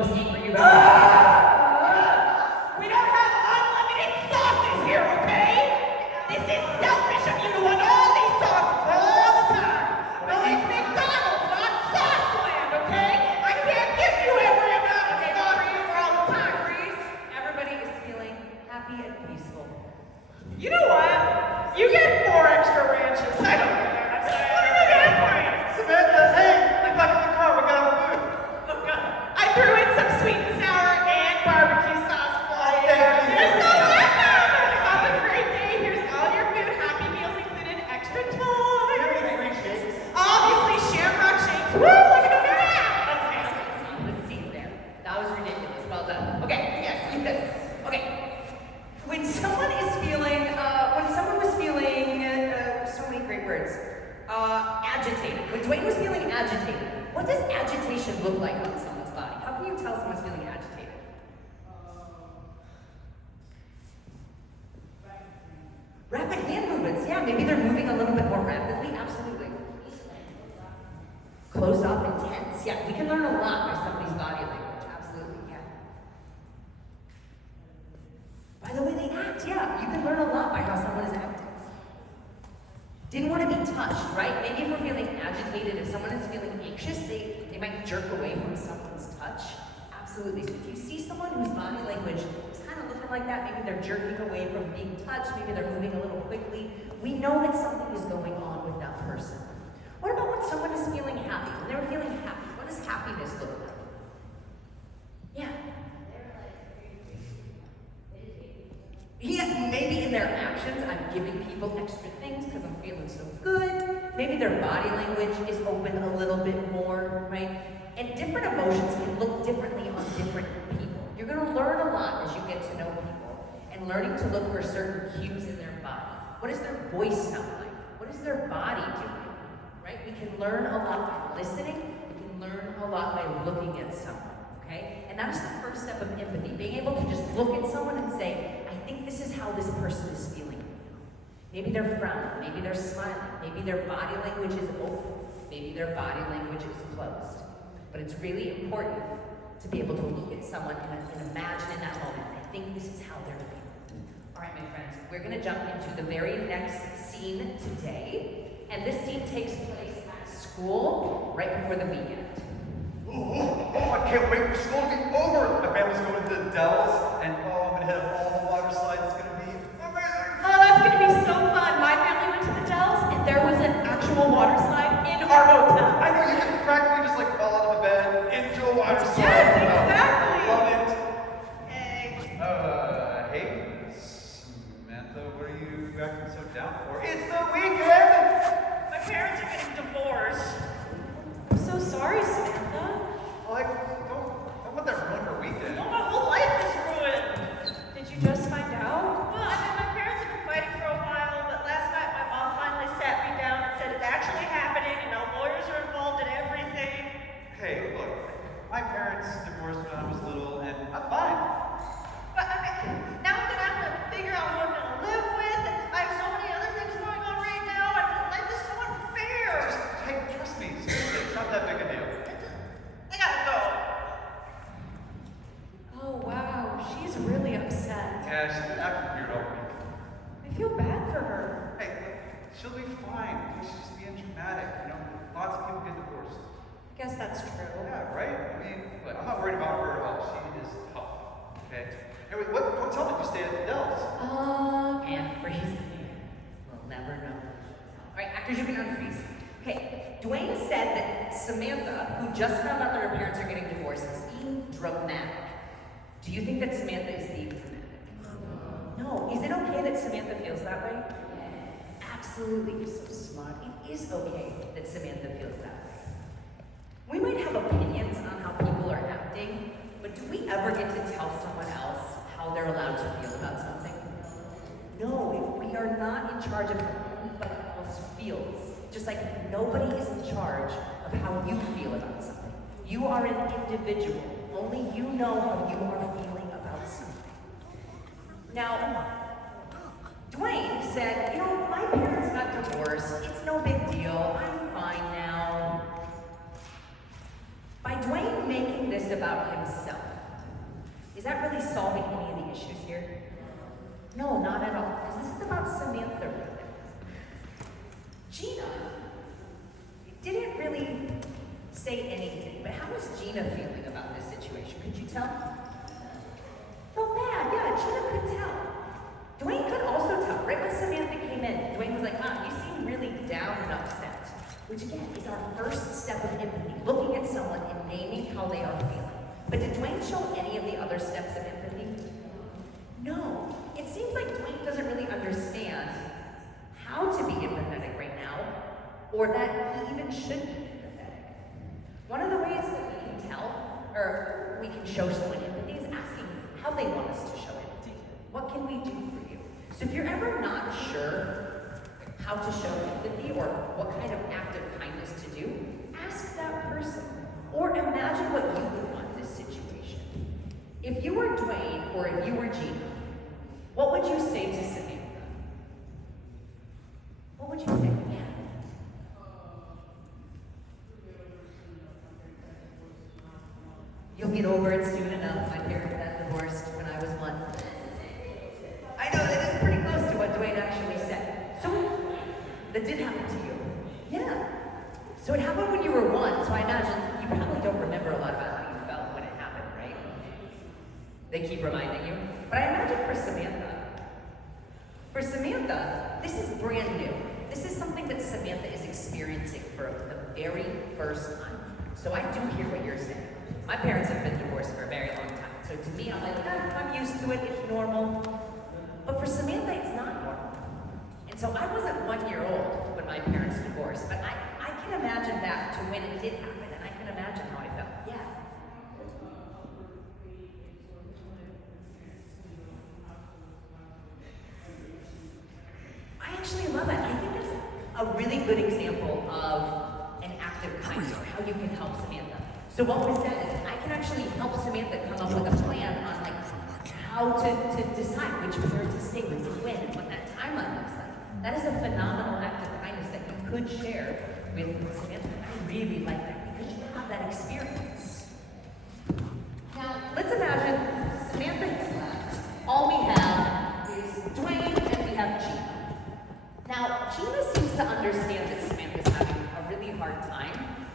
most angry you've ever been. We don't have unlimited sauces here, okay? This is selfish of you to want all these sauces all the time. Well, it's McDonald's, not Sauceland, okay? I can't give you every amount of sauces all the time. Freeze. Everybody is feeling happy and peaceful. You know what? You get 4 extra ranches. I don't care. What are you getting for you? Samantha, hey, get back in the car. We got our food. Oh, God. I threw in some sweet and sour and barbecue sauce for you. You're so welcome. Have a great day. Here's all your food. Happy meals included. Extra toys. Obviously, Shamrock shakes. Woo! Look at that. Okay. Let's see there. That was ridiculous. Well done. Okay, yes, okay. When someone is feeling, so many great words, agitated. When Dwayne was feeling agitated, what does agitation look like on someone's body? How can you tell someone's feeling agitated? Rapid hand movements, yeah, maybe they're moving a little bit more rapidly, absolutely. Closed off and tense, yeah, we can learn a lot by somebody's body language, absolutely, yeah. By the way they act, yeah, you can learn a lot by how someone is acting. Didn't want to be touched, right? Maybe if we're feeling agitated, if someone is feeling anxious, they might jerk away from someone's touch. Absolutely. So if you see someone whose body language is kind of looking like that, maybe they're jerking away from being touched, maybe they're moving a little quickly, we know that something is going on with that person. What about when someone is feeling happy? When they're feeling happy, what does happiness look like? Yeah. Yeah, maybe in their actions, I'm giving people extra things because I'm feeling so good. Maybe their body language is open a little bit more, right? And different emotions can look differently on different people. You're going to learn a lot as you get to know people and learning to look for certain cues in their body. What does their voice sound like? What is their body doing? Right? We can learn a lot by listening. We can learn a lot by looking at someone. Okay? And that's the first step of empathy, being able to just look at someone and say, I think this is how this person is feeling. Maybe they're frowning, maybe they're smiling, maybe their body language is open, maybe their body language is closed. But it's really important to be able to look at someone and imagine in that moment, I think this is how they're feeling. All right, my friends, we're gonna jump into the very next scene today. And this scene takes place at school right before the weekend. Oh, I can't wait for school to be over. My family's going to the Dells, and I'm gonna hit all the water slides. It's gonna be amazing. Oh, that's going to be so fun. My family went to the Dells, and there was an actual water slide in our hotel. I know you can practically just like fall out of the bed into a water slide. Yes, exactly. Love it. Hey. Hey, Samantha, what are you acting so down for? It's the weekend. My parents are getting divorced. I'm so sorry, Samantha. Like, don't let that ruin her weekend. Well, my whole life is ruined. Did you just find out? Well, I mean, my parents have been fighting for a while, but last night my mom finally sat me down and said it's actually happening and now lawyers are involved in everything. Hey, look, my parents divorced when I was little, and I'm fine. But I mean, now I'm gonna have to figure out who I'm gonna live with, and I have so many other things going on right now, and life is so unfair. Hey, trust me, seriously, it's not that big a deal. I gotta go. Oh wow, she's really upset. Yeah, she's acting weird all week. I feel bad for her. Hey, she'll be fine. She's just being dramatic, you know? Lots of people get divorced. I guess that's true. Yeah, right? I mean, look, I'm not worried about her at all. She is tough, okay? Anyway, what hotel did you stay at the Dells? And freeze. We'll never know. All right, actors, you can unfreeze. Okay, Dwayne said that Samantha, who just found out that her parents are getting divorced, is being dramatic. Do you think that Samantha is being dramatic? No. Is it okay that Samantha feels that way? Absolutely. You're so smart. It is okay that Samantha feels that way. We might have opinions on how people are acting, but do we ever get to tell someone else how they're allowed to feel about something? No, we are not in charge of how anybody else feels. Just like nobody is in charge of how you feel about something. You are an individual. Only you know how you are feeling about something. Now, Dwayne said, you know, my parents got divorced. It's no big deal. I'm fine now. By Dwayne making this about himself, No, not at all, because this is about Samantha, really. Gina didn't really say anything, but how was Gina feeling about this situation? Could you tell? Felt bad, yeah, Gina could tell. Dwayne could also tell. Right when Samantha came in, Dwayne was like, Mom, you seem really down and upset. Which again is our first step of empathy, looking at someone and naming how they are feeling. But did Dwayne show any of the other steps of empathy? No. It seems like Dwayne doesn't really understand how to be empathetic right now, or that he even should be empathetic. One of the ways that we can tell, or we can show someone empathy is asking how they want us to show empathy. What can we do for you? So if you're ever not sure how to show empathy or what kind of act of kindness to do, ask that person. Or imagine what you would want in this situation. If you were Dwayne or if you were Gina, what would you say to Samantha? What would you say? Yeah. You'll get over it soon enough. My parents got divorced when I was 1. I know that is pretty close to what Dwayne actually said. So, that did happen to you. Yeah. So it happened when you were 1, so I imagine you probably don't remember a lot about how you felt when it happened, right? They keep reminding you. But I imagine for Samantha, this is brand new. This is something that Samantha is experiencing for the very first time. So I do hear what you're saying. My parents have been divorced for a very long time. So to me, I'm like, I'm used to it, it's normal. But for Samantha, it's not normal. And so I wasn't 1 year old when my parents divorced, but I can imagine back to when it did happen, and I can imagine how I felt. Yeah. I actually love it. I think it's a really good example of an act of kindness, or how you can help Samantha. So what we said is, I can actually help Samantha come up with a plan on like how to decide which pair to stay with, when, and what that timeline looks like. That is a phenomenal act of kindness that you could share with Samantha. I really like that because you have that experience. Now, let's imagine Samantha has left. All we have is Dwayne and we have Gina. Now, Gina seems to understand that Samantha's having a really hard time,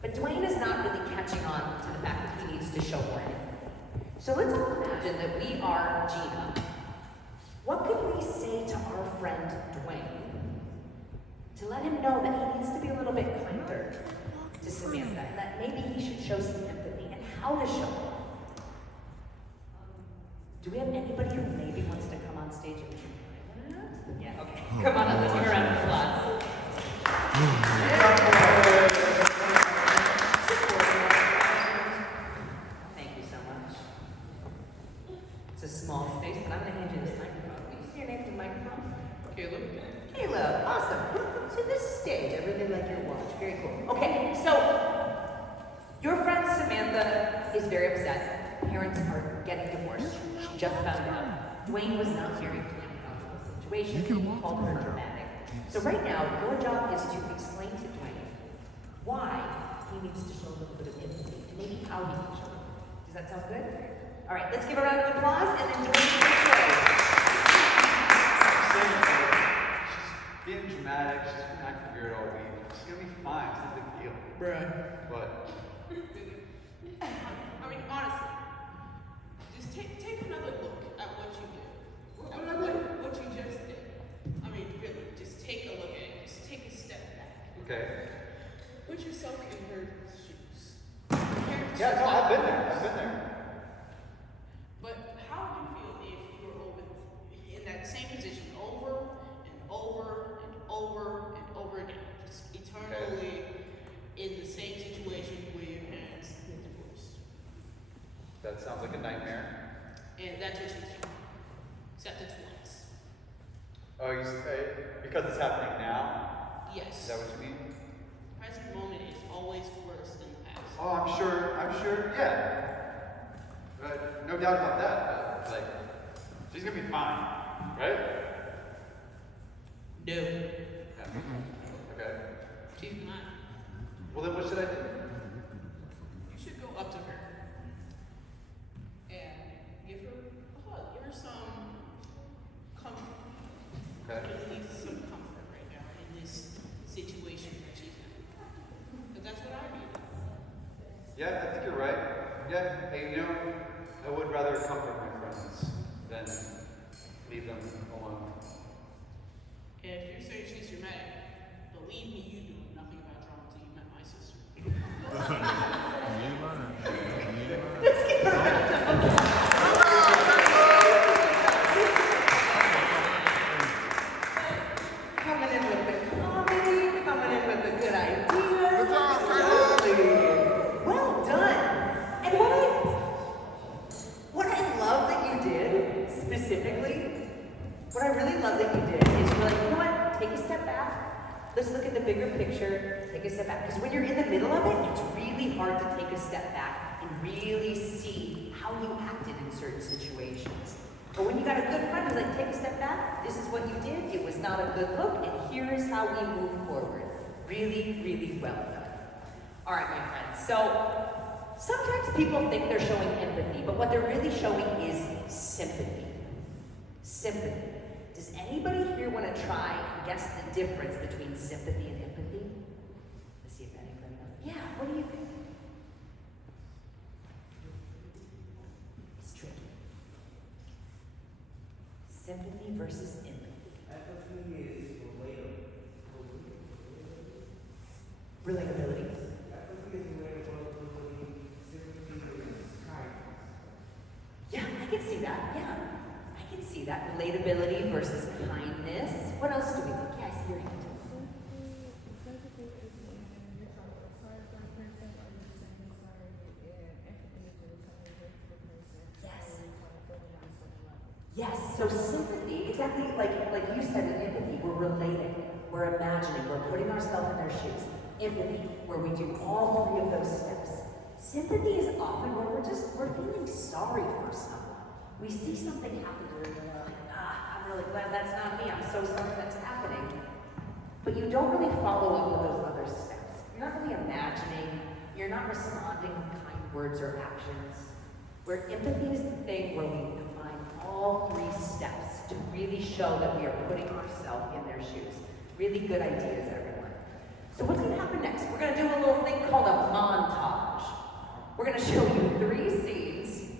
but Dwayne is not really catching on to the fact that he needs to show more empathy. So let's all imagine that we are Gina. What could we say to our friend Dwayne to let him know that he needs to be a little bit kinder to Samantha, and that maybe he should show some empathy, and how to show it? Do we have anybody who maybe wants to come on stage and try that? Yeah, okay. Come on up, let's give a round of applause. Thank you so much. It's a small space, but I'm going to hand you this microphone. Can you say your name to the microphone? Caleb. Caleb, awesome. Welcome to this stage. I really like your watch. Very cool. Okay, so your friend Samantha is very upset. Parents are getting divorced. She just found out. Dwayne was not very clear about the situation. He called her dramatic. So right now, your job is to explain to Dwayne why he needs to show a little bit of empathy, and maybe how he can show it. Does that sound good? All right, let's give a round of applause, and then Dwayne can play. She's being dramatic. She's been acting weird all week. She's gonna be fine. It's not a big deal. Bruh. But I mean, honestly, just take another look at what you did. What you just did. I mean, really, just take a look at it. Just take a step back. okay. Put yourself in her shoes. Yeah, no, I've been there. But how would you feel if you were in that same position over and over and over and over again? Just eternally in the same situation where your parents get divorced. That sounds like a nightmare. And that's what you do. Except it's once. Oh, you say because it's happening now? Yes. Is that what you mean? The present moment is always worse than the past. Oh, I'm sure, yeah. No doubt about that. But, like, she's gonna be fine, right? No. Yeah. Okay. She's not. Well, then what should I do? You should go up to her and give her a hug. Give her some Yeah, I think you're right. Yeah, hey, you know, I would rather comfort my friends than leave them alone. If you say she's your Meg, believe me, you knew nothing about drama until you met my sister. Coming in with the comedy, coming in with the good ideas. Absolutely. Well done. And what I love that you did, specifically, what I really love that you did is you're like, you know what, take a step back. Let's look at the bigger picture, take a step back. Because when you're in the middle of it, it's really hard to take a step back and really see how you acted in certain situations. But when you got a good friend who's like, take a step back, this is what you did, it was not a good look, and here is how we move forward. Really, really well done. All right, my friends, so sometimes people think they're showing empathy, but what they're really showing is sympathy. Sympathy. Does anybody here want to try and guess the difference between sympathy and empathy? Let's see if anybody knows. Yeah, what do you think? It's tricky. Sympathy versus empathy. Empathy is relatability. Relatability. Empathy is relatability. Sympathy is kindness. Yeah, I can see that. Yeah, I can see that. Relatability versus kindness. What else do we think? Yeah, I see your hand. Yes, so sympathy, exactly like you said in empathy, we're relating, we're imagining, we're putting ourselves in their shoes. Empathy, where we do all three of those steps. Sympathy is often where we're feeling sorry for someone. We see something happen to us and we're like, I'm really glad that's not me, I'm so sorry that's happening. But you don't really follow up with those other steps. You're not really imagining, you're not responding with kind words or actions. Where empathy is the thing where we combine all three steps to really show that we are putting ourselves in their shoes. Really good ideas, everyone. So what's going to happen next? We're going to do a little thing called a montage. We're going to show you 3 scenes,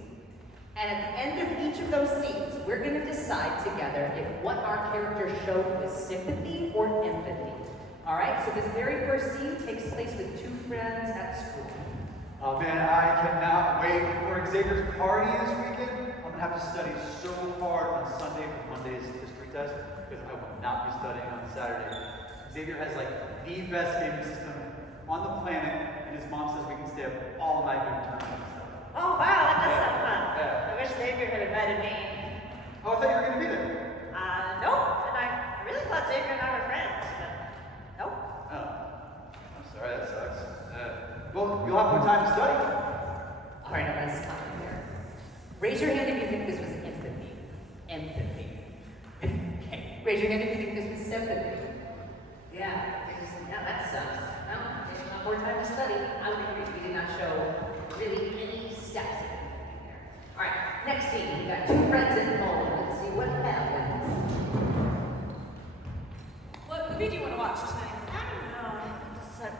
and at the end of each of those scenes, we're going to decide together if what our character showed was sympathy or empathy. All right, so this very first scene takes place with 2 friends at school. Oh man, I cannot wait for Xavier's party this weekend. I'm gonna have to study so hard on Sunday for Monday's history test because I will not be studying on Saturday. Xavier has like the best gaming system on the planet, and his mom says we can stay up all night doing tournaments and stuff. Oh wow, that does sound fun. Yeah. I wish Xavier had invited me. Oh, I thought you were gonna be there. Nope. And I really thought Xavier and I were friends, but nope. Oh, I'm sorry, that sucks. Well, you'll have more time to study. All right, I'm going to stop there. Raise your hand if you think this was empathy. Empathy. Okay. Raise your hand if you think this was sympathy. Yeah. That sucks. Well, there's not more time to study. I would agree. We did not show really any steps in there. All right. Next scene. We've got 2 friends at home. Let's see what happens. What movie do you want to watch tonight? I don't know.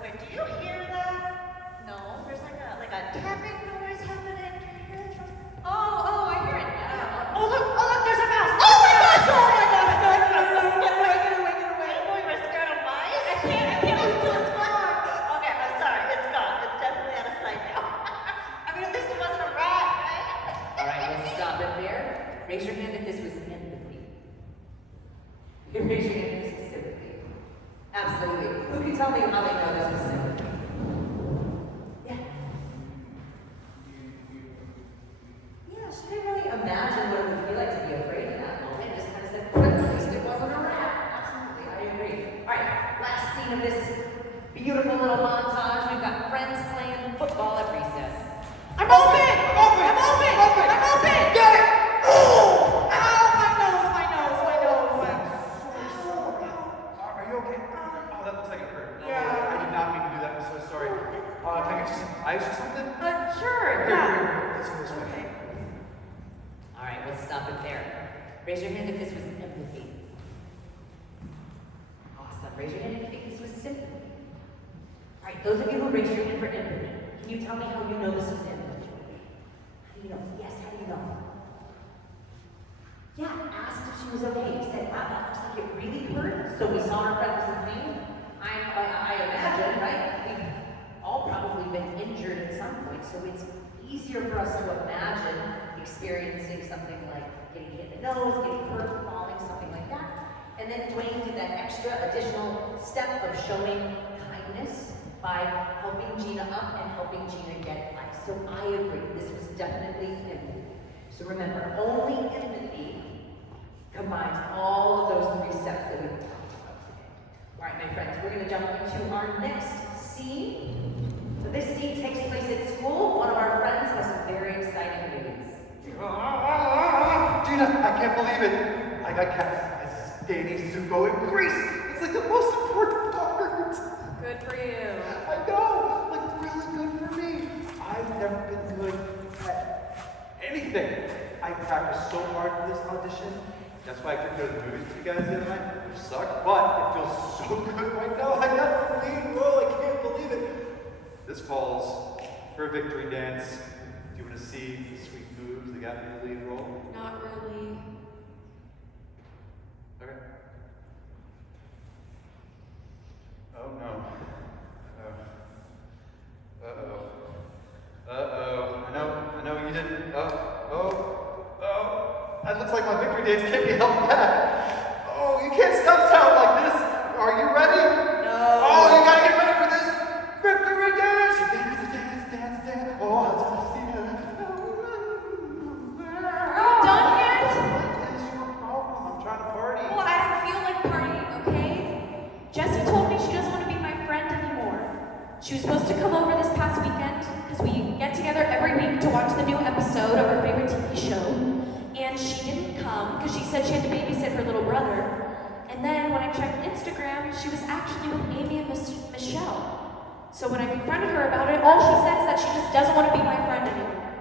Wait, do you hear that? No. There's like a tapping noise happening. Do you hear it? Oh, I hear it. Yeah. Oh look, there's a mouse. Oh my gosh! Oh my gosh! No, get away! Oh, you were scared of mice? I can't believe it's gone. Okay, I'm sorry. It's gone. It's definitely out of sight now. I mean, at least it wasn't a rat, right? All right, we'll stop it there. Raise your hand if this was empathy. Raise your hand if this was sympathy. Absolutely. Who can tell me how they know this was sympathy? Yeah. Yeah, she didn't really imagine what it would feel like to be afraid in that moment. Just kind of said, but at least it wasn't a rat. Absolutely, I agree. All right, last scene of this beautiful little montage. We've got friends playing football at recess. I'm open! Get it! Ow! My nose! Are you okay? Oh, that looks like it hurt. Yeah. I did not mean to do that. I'm so sorry. Can I get you some ice or something? Sure, Here, yeah. let's go this way. All right, we'll stop it there. Raise your hand if this was empathy. Awesome. Raise your hand if you think this was sympathy. All right, those of you who raised your hand for empathy, can Can you tell me how you know this is him? How do you know? Yes, how do you know? Yeah, asked if she was okay. He said, wow, that looks like it really hurt. So we saw her friend was in pain. I imagine, right? We've all probably been injured at some point, so it's easier for us to imagine experiencing something like getting hit in the nose, getting hurt, falling, something like that. And then Dwayne did that extra additional step of showing kindness by helping Gina up and helping Gina get ice. So I agree, this was definitely empathy. So remember, only empathy combines all of those three steps that we talked about today. All right, my friends, we're going to jump into our next scene. So this scene takes place at school. One of our friends has some very exciting news. Gina, I can't believe it. I got cast as Danny Zuko in Grease. It's like the most important part. Good for you. I know, like really good for me. I've never been good at anything. I practiced so hard for this audition. That's why I couldn't go to the movies with you guys the other night, which sucked, but it feels so good right now. I got the lead role, I can't believe it. This calls for a victory dance. Do you want to see the sweet moves that got me the lead role? Not really. Okay. Oh no. Uh-oh. I know you didn't. Oh. That looks like my victory dance can't be held back. Oh, you can't stop sound like this. Are you ready? No. Oh, you gotta get ready for this victory dance. Dance. Oh, Done yet? what is your problem? I'm trying to party. Well, I don't feel like partying, okay? Jessie told me she doesn't want to be my friend anymore. She was supposed to come over this past weekend because we get together every week to watch the new episode of our favorite TV show. And she didn't come because she said she had to babysit her little brother. And then when I checked Instagram, she was actually with Amy and Michelle. So when I confronted her about it, all she said is that she just doesn't want to be my friend anymore.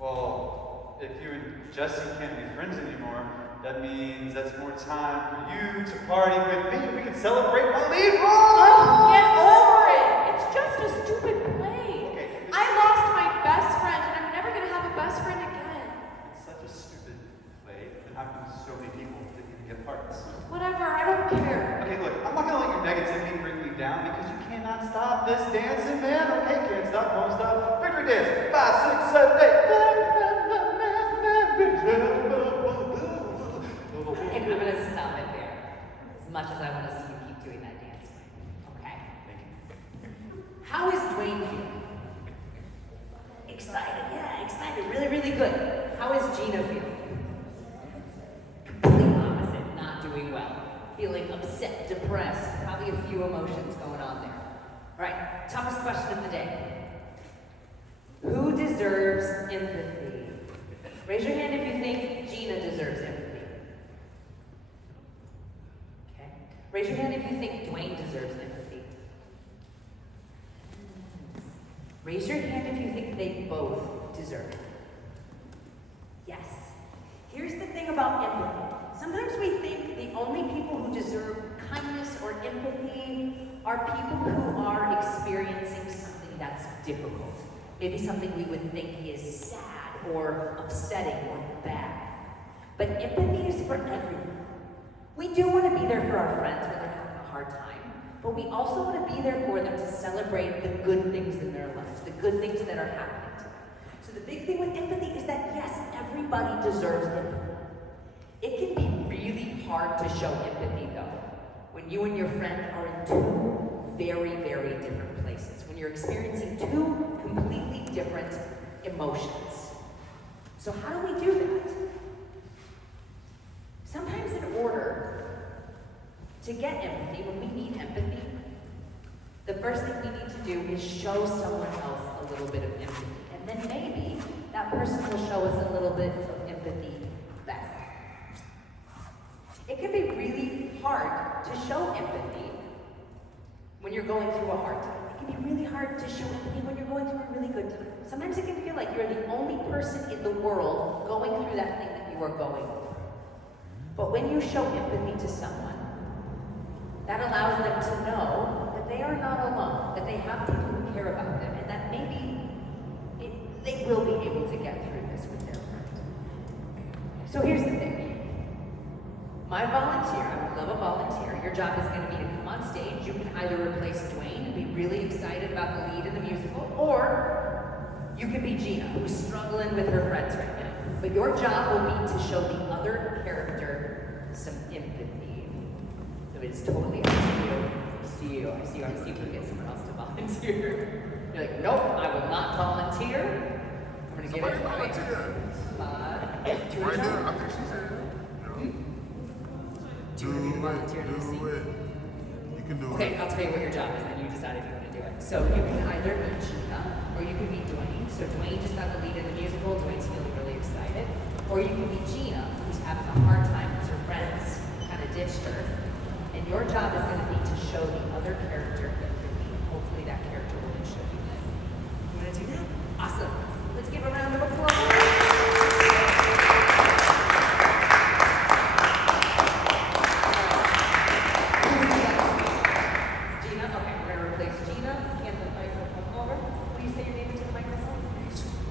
Well, if you and Jesse can't be friends anymore, that means that's more time for you to party with me. We can celebrate my lead role. Oh, get over it! It's just a stupid play. Okay. I lost my best friend, and I'm never gonna have a best friend again. It's such a stupid play. It happens to so many people that didn't get parts. Whatever, I don't care. Okay, look, I'm not gonna let your negativity bring me down because you cannot stop this dancing, man. Okay, can't stop, won't stop. Victory dance. 5, 6, 7, 8. I think I'm going to stop it there. As much as I want to see you keep doing that dance. Okay? How is Dwayne feeling? Excited, yeah, excited. Really, really good. How is Gina feeling? Complete opposite, not doing well. Feeling upset, depressed, probably a few emotions going on there. All right, toughest question of the day. Who deserves empathy? Raise your hand if you think Gina deserves empathy. Okay. Raise your hand if you think Dwayne deserves empathy. Raise your hand if you think they both deserve it. Yes. Here's the thing about empathy. Sometimes we think the only people who deserve kindness or empathy are people who are experiencing something that's difficult. Maybe something we would think is sad or upsetting or bad. But empathy is for everyone. We do want to be there for our friends when they're having a hard time, but we also want to be there for them to celebrate the good things in their lives, the good things that are happening to them. So the big thing with empathy is that yes, everybody deserves empathy. It can be really hard to show empathy though, when you and your friend are in two very, very different places, when you're experiencing two completely different emotions. So how do we do that? Sometimes in order to get empathy, when we need empathy, the first thing we need to do is show someone else a little bit of empathy. And then maybe that person will show us a little bit of empathy back. It can be really hard to show empathy when you're going through a hard time. It can be really hard to show empathy when you're going through a really good time. Sometimes it can feel like you're the only person in the world going through that thing that you are going through. But when you show empathy to someone, that allows them to know that they are not alone, that they have people who care about them, and that So here's the thing. My volunteer, I would love a volunteer. Your job is going to be to come on stage. You can either replace Dwayne and be really excited about the lead in the musical, or you can be Gina, who's struggling with her friends right now. But your job will be to show the other character some empathy. So it's totally up to you. I see you we can get someone else to volunteer. You're like, nope, I will not volunteer. I'm going to give it Somebody right. volunteer. To Right each there, other. I think she said it. Do you want me to volunteer to the scene? it. You can do Okay, it. I'll tell you what your job is, then you decide if you want to do it. So you can either be Gina, or you can be Dwayne. So Dwayne just got the lead in the musical, Dwayne's feeling really excited. Or you can be Gina, who's having a hard time because her friends kind of ditched her. And your job is going to be to show the other character empathy. Hopefully that character will then show you that. You want to do that? Awesome. Let's give a round of applause. Gina, okay, we're gonna replace Gina. Hand the microphone over. Please say your name into the microphone.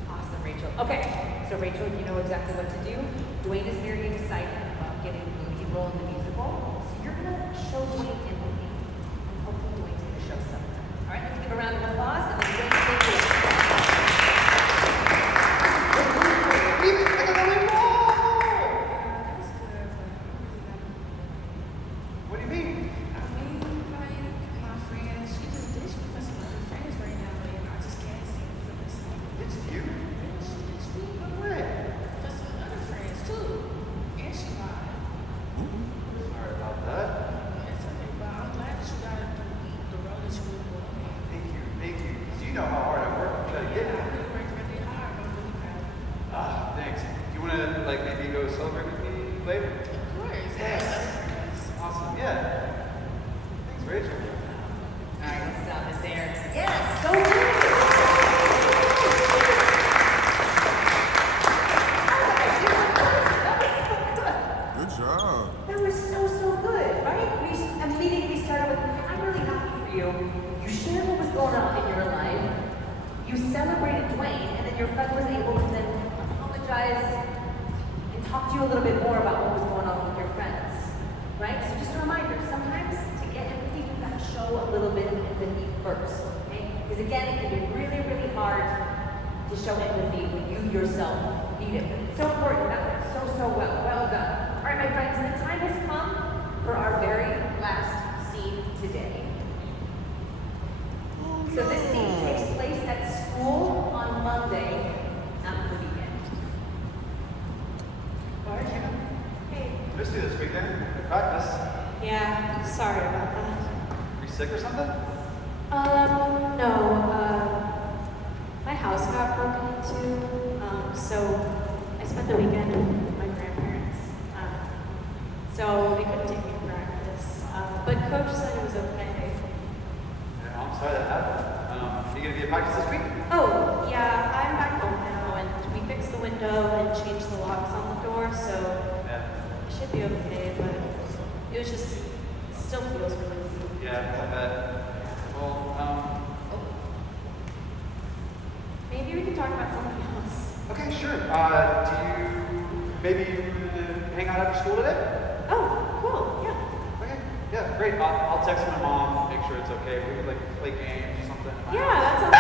Awesome, Rachel. Okay, so Rachel, you know exactly what to do. Dwayne is very excited about getting the lead role in the musical. So you're gonna show Dwayne empathy, and hopefully Dwayne's gonna show something. All right, let's give a round of applause, and then Dwayne take it. What do you mean? It's you? No way. Sorry about that. Thank you. 'Cause you know how hard I work to try to get here. Ah, thanks. Do you want to like maybe go celebrate with me later? Yes. Awesome. Yeah. Thanks, Rachel. All right, let's stop it there. Yes. So good. Good job. That was so good, right? We immediately started with, I'm really happy for you. You shared what was going on in your life. You celebrated Dwayne, and then your friend was able to then apologize and talk to you a little bit more about what was going on with your friends, right? So just a reminder, sometimes to get empathy, you've got to show a little bit of empathy first, okay? Because again, it can be really, really hard to show empathy when you yourself need it. But it's so important. That went so well. Well done. All right, my friends, the time has come for our very last scene today. So this scene takes place at school on Monday after the weekend. Hey. Missed you this weekend. Good practice. Yeah, sorry about that. Are you sick or something? No, my house got broken into, so I spent the weekend with my grandparents. So they couldn't take me to practice. But coach said it was okay. Yeah, I'm sorry that happened. You gonna be at practice this week? Oh, yeah, I'm back home now, and we fixed the window and changed the locks on the door, so Yeah. it should be okay, but it was just, still feels really weird. Yeah, I bet. Well, Maybe we can talk about something else. okay, sure. Do you maybe hang out after school today? Oh, cool, yeah. Okay. Yeah, great. I'll text my mom, make sure it's okay. We could like play games or something. Yeah, that sounds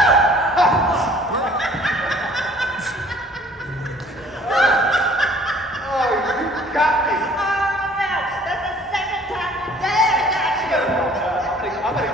Oh, you got me. Oh, man, that's the second time today I got you. I'm gonna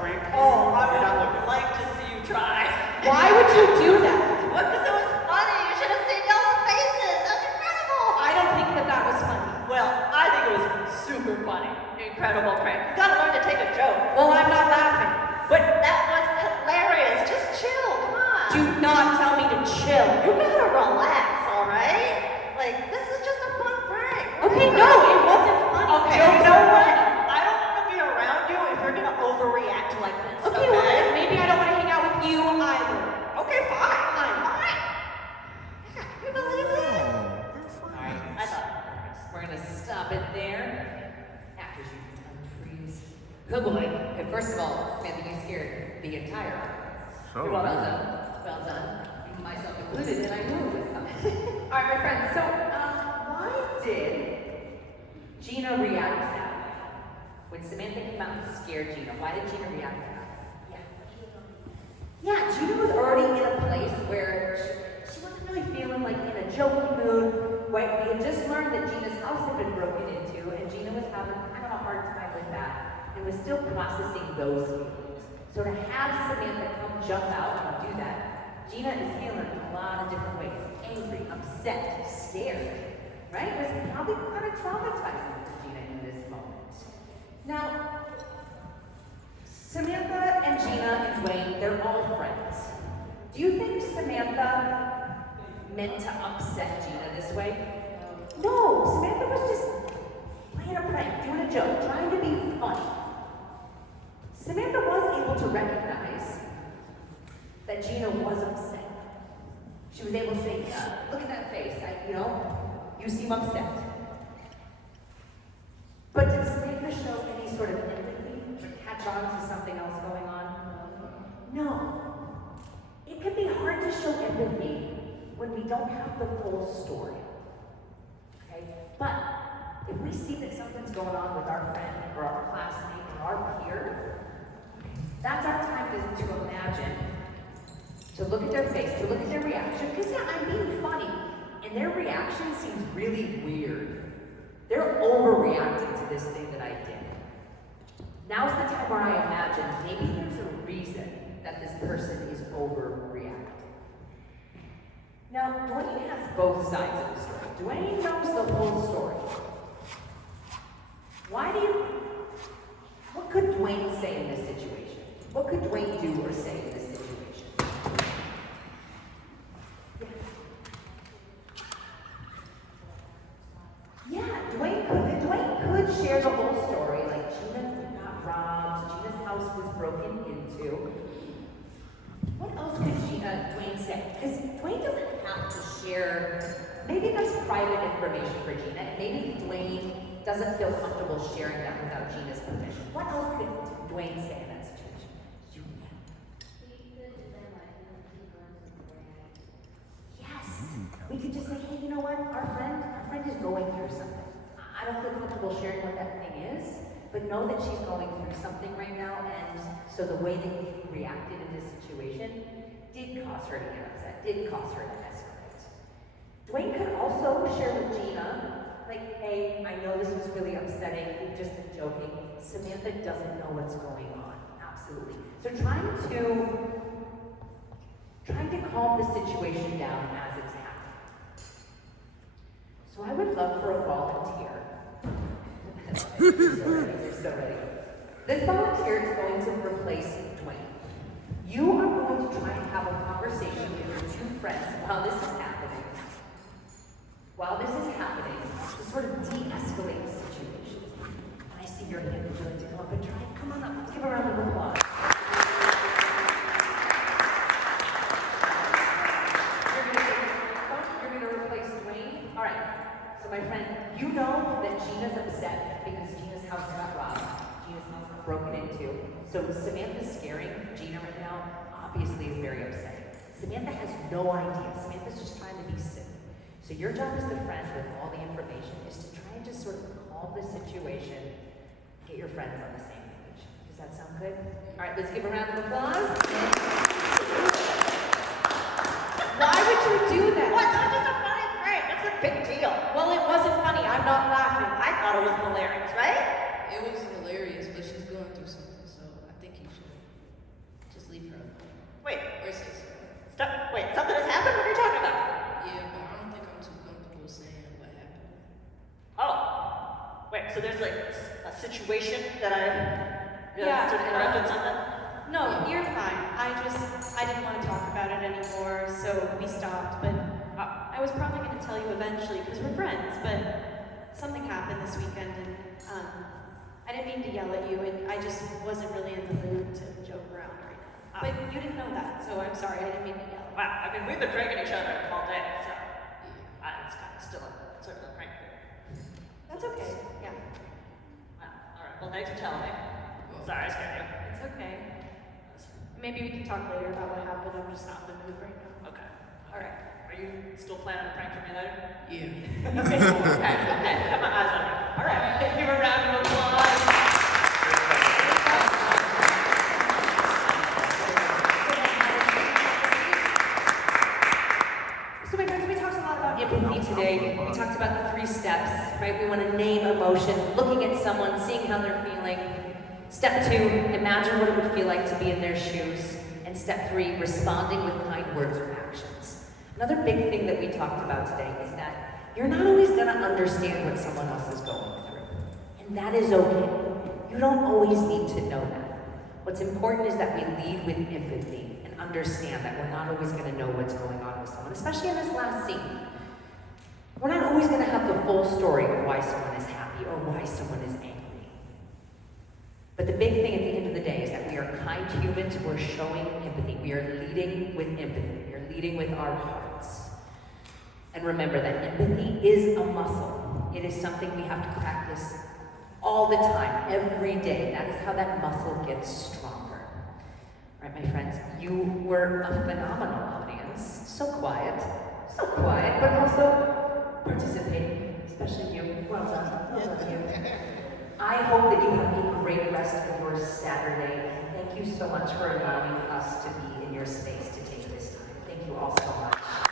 prank you. Oh, I You're not would looking. like to see you try. Why would you do that? What? Because it was funny. You should have seen y'all's faces. That's incredible. I don't think that was funny. Well, I think it was super funny. Incredible prank. You gotta learn to take a joke. Well, I'm not laughing. But that was hilarious. Just chill. Come on. Do not tell me to chill. You gotta relax, all right? Like, this is just a fun prank. Okay, no, it wasn't funny. Okay, Jokes you know are what? funny. I don't want to be around you if you're gonna overreact like this. Okay, well, maybe I don't want to hang out with you either. Okay, fine. Fine. Yeah, you believe that? I thought. We're gonna stop it there. Actors, you can unfreeze. Good boy. Okay, first of all, Samantha, you scared the entire audience. So well good. done. Well done. Myself included, and I knew it was coming. All right, my friends. So, why did Gina react to that? When Samantha came out and scared Gina, why did Gina react to that? Yeah, Gina was already in a place where she wasn't really feeling like in a jokey mood. Right? We had just learned that Gina's house had been broken into, and Gina was having kind of a hard time with that, and was still processing those feelings. So to have Samantha come jump out and do that, Gina is feeling a lot of different ways. Angry, upset, scared, right? It was probably kind of traumatizing for Gina in this moment. Now, Samantha and Gina and Dwayne, they're all friends. Do you think Samantha meant to upset Gina this way? No, Samantha was just playing a prank, doing a joke, trying to be funny. Samantha was able to recognize that Gina was upset. She was able to say, look at that face, you seem upset. But did Samantha show any sort of empathy or catch on to something else going on? No. It can be hard to show empathy when we don't have the full story. Okay? But if we see that something's going on with our friend or our classmate or our peer, that's our time to imagine, to look at their face, to look at their reaction. Because yeah, I'm being funny, and their reaction seems really weird. They're overreacting to this thing that I did. Now's the time where I imagine maybe there's a reason that this person is overreacting. Now, Dwayne has both sides of the story. Dwayne knows the whole story. What could Dwayne say in this situation? What could Dwayne do or say in this situation? Yeah, Dwayne could share the whole story, like Gina got robbed, Gina's house was broken into. What else could Dwayne say? Because Dwayne doesn't have to share, maybe that's private information for Gina, and maybe Dwayne doesn't feel comfortable sharing that without Gina's permission. What else could Dwayne say in that situation? Yes. We could just say, hey, you know what? Our friend is going through something. I don't feel comfortable sharing what that thing is, but know that she's going through something right now, and so the way that you reacted in this situation did cause her to get upset, did cause her to escalate. Dwayne could also share with Gina, like, hey, I know this was really upsetting, we've just been joking. Samantha doesn't know what's going on. Absolutely. So trying to calm the situation down as it's happening. So I would love for a volunteer. You're so ready. This volunteer is going to replace Dwayne. You are going to try and have a conversation with your two friends while this is happening. To sort of de-escalate the situation. And I see your hand, would you like to come up and try? Come on up, let's give a round of applause. You're going to replace Dwayne? All right. So my friend, you know that Gina's upset because Gina's house got robbed. Gina's house got broken into. So Samantha's scaring Gina right now, obviously is very upsetting. Samantha has no idea. Samantha's just trying to be silly. So your job as the friend with all the information is to try and just sort of calm the situation, get your friends on the same page. Does that sound good? All right, let's give a round of applause. Why would you do that? What? It's just a funny prank. It's a big deal. Well, it wasn't funny. I'm not laughing. I thought it was hilarious, right? It was hilarious, but she's going through something, so I think you should just leave her alone. Wait, Or say so. wait, something has happened? What are you talking about? Yeah, but I don't think I'm too comfortable saying what happened. Oh, wait, so there's like a situation that I Yeah, sort of interrupted something? No, you're fine. I didn't want to talk about it anymore, so we stopped. But I was probably going to tell you eventually because we're friends. But something happened this weekend, and I didn't mean to yell at you. And I just wasn't really in the mood to joke around right now. But you didn't know that, so I'm sorry. I didn't mean to yell. Wow, I mean, we've been pranking each other all day, so it's kind of still sort of a prank. That's okay. Yeah, Wow, all right, well, thanks for telling me. Sorry, I scared you. it's okay. Maybe we can talk later about what happened. I'm just not in the mood right now. Okay. All right. Are you still planning to prank for me later? Yeah. Okay, okay. Got my eyes on you. All right. Give a round of applause. So my friends, we talked a lot about empathy today. We talked about the 3 steps, right? We want to name emotion, looking at someone, seeing how they're feeling. Step 2, imagine what it would feel like to be in their shoes. And step 3, responding with kind words or actions. Another big thing that we talked about today is that you're not always going to understand what someone else is going through. And that is okay. You don't always need to know that. What's important is that we lead with empathy and understand that we're not always going to know what's going on with someone, especially in this last scene. We're not always going to have the full story of why someone is happy or why someone is angry. But the big thing at the end of the day is that we are kind humans, we're showing empathy. We are leading with empathy. We are leading with our hearts. And remember that empathy is a muscle. It is something we have to practice all the time, every day. That is how that muscle gets stronger. All right, my friends, you were a phenomenal audience. So quiet, but also participating, especially you. Well done. Well done, you. I hope that you have a great rest of your Saturday. And thank you so much for allowing us to be in your space to take this time. Thank you all so much.